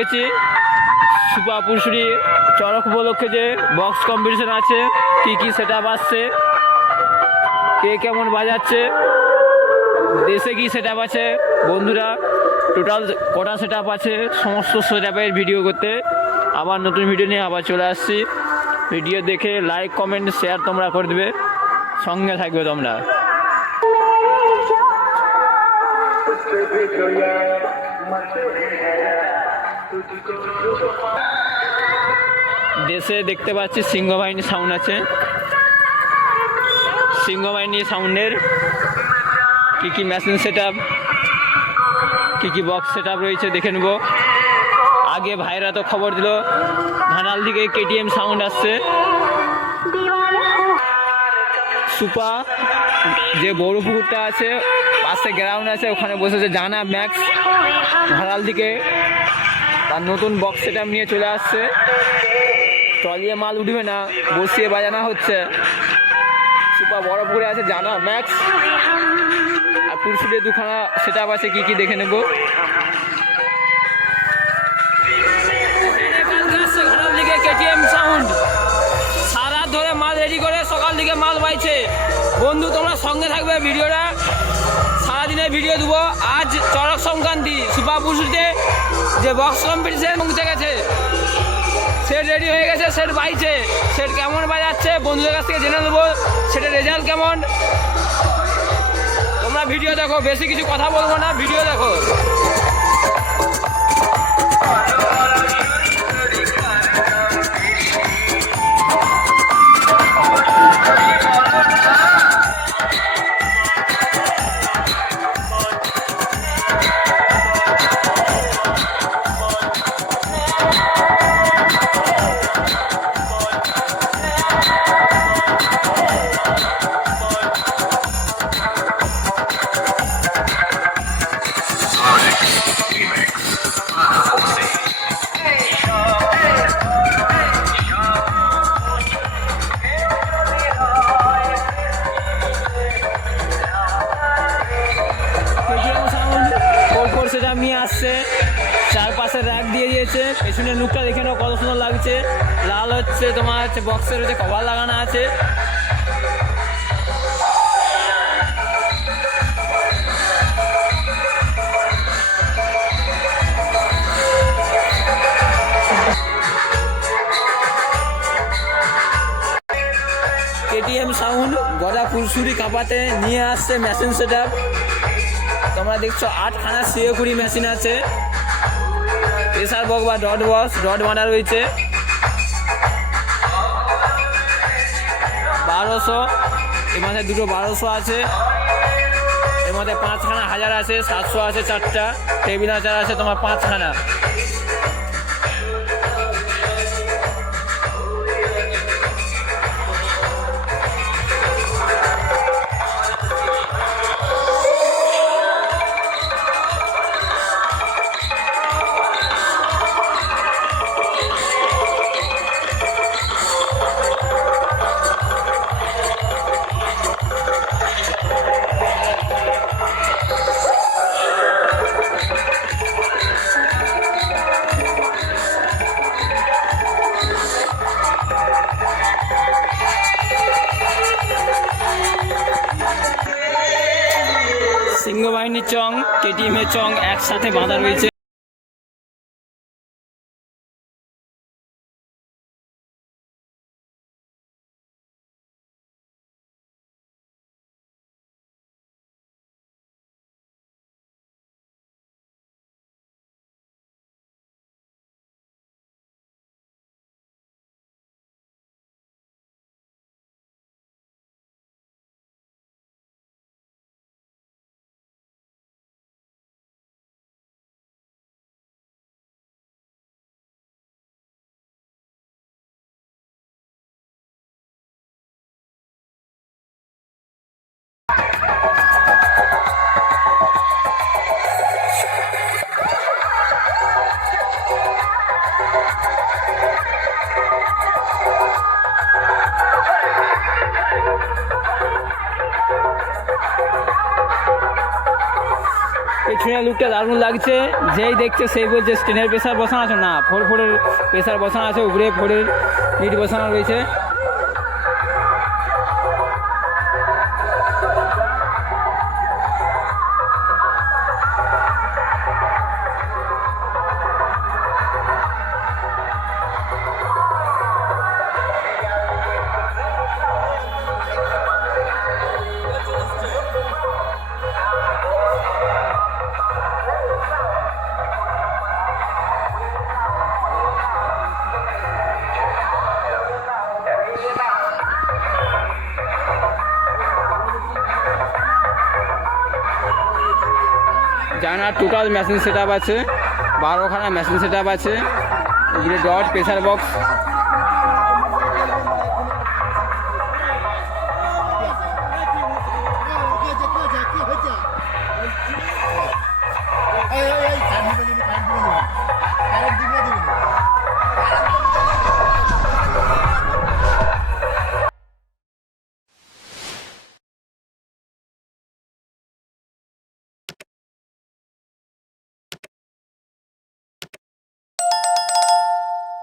রয়েছি সুপা পুরসুরি চড়ক উপলক্ষে যে বক্স কম্পিটিশন আছে, কি কি সেট আপ আসছে, কে কেমন বাজাচ্ছে, দেশে কি সেট আপ আছে, বন্ধুরা টোটাল কটা সেট আপ আছে, সমস্ত সেট আপের ভিডিও করতে আবার নতুন ভিডিও নিয়ে আবার চলে আসছি। ভিডিও দেখে লাইক কমেন্ট শেয়ার তোমরা করে দেবে, সঙ্গে থাকবে তোমরা। দেশে দেখতে পাচ্ছি সিংহবাহিনী সাউন্ড আছে, সিংহবাহিনী সাউন্ডের কি কি মেশিন সেট আপ, কী কী বক্স সেট আপ রয়েছে দেখে নেব। আগে ভাইরা তো খবর দিল ধানাল থেকে কেটিএম সাউন্ড আসছে। সুপা যে বড় পুকুরটা আছে পাশে গ্রাউন্ড আছে, ওখানে বসেছে জানা ম্যাক্স, ধানাল থেকে তার নতুন বক্স সেট আপ নিয়ে চলে আসছে। ট্রলিয়ে মাল উঠবে না, বসিয়ে বাজানো হচ্ছে। সুপা বড় পুকুরে আছে জানা ম্যাক্স, আর পুরসুরিয়ে দুখানা সেট আপ আছে, কী কী দেখে নেব। কেটিএম সাউন্ড সারা ধরে মাল রেডি করে সকাল দিকে মাল বাইছে। বন্ধু তোমরা সঙ্গে থাকবে, ভিডিওটা সারাদিনের ভিডিও দেবো। আজ চড়ক সংক্রান্তি, সুপা পুরসুরিতে যে বক্স কম্পিটিশন পৌঁছে গেছে, সেট রেডি হয়ে গেছে, সেট বাইছে। সেট কেমন বাজাচ্ছে বন্ধুদের কাছ থেকে জেনে নেবো, সেটার রেজাল্ট কেমন। তোমরা ভিডিও দেখো, বেশি কিছু কথা বলবো না, ভিডিও দেখো। সেটা নিয়ে আসছে, চারপাশে র্যাক দিয়ে দিয়েছে, পেছনের লুকটা দেখে নাও কত সুন্দর লাগছে। লাল হচ্ছে, তোমার হচ্ছে বক্সের হচ্ছে কভার লাগানো আছে। কেটিএম সাউন্ড গদা পুরসুরি কাঁপাতে নিয়ে আসছে মেশিন সেট আপ। তোমরা দেখছো 8খানা সিওকুড়ি মেশিন আছে, প্রেসার বক্স বা ডট বক্স, ডট বাঁধা রয়েছে 1200, এর মধ্যে দুটো 1200 আছে, এর মধ্যে 5খানা 1000 আছে, 700 আছে 4টা, টেবিল আচার আছে তোমার 5খানা। সিংহবাহিনীর চং, কেটিএমের চং একসাথে বাঁধা রয়েছে। পেছনের লুকটা দারুণ লাগছে, যেই দেখছে সেই বলছে স্টেনের প্রেসার বসানো আছে না, 4 প্রেসার বসানো আছে, উপরে 4 লিড বসানো রয়েছে। জানার টোটাল মেশিন সেট আপ আছে, 12খানা মেশিন সেট আপ আছে, উপরে ডট প্রেসার বক্স।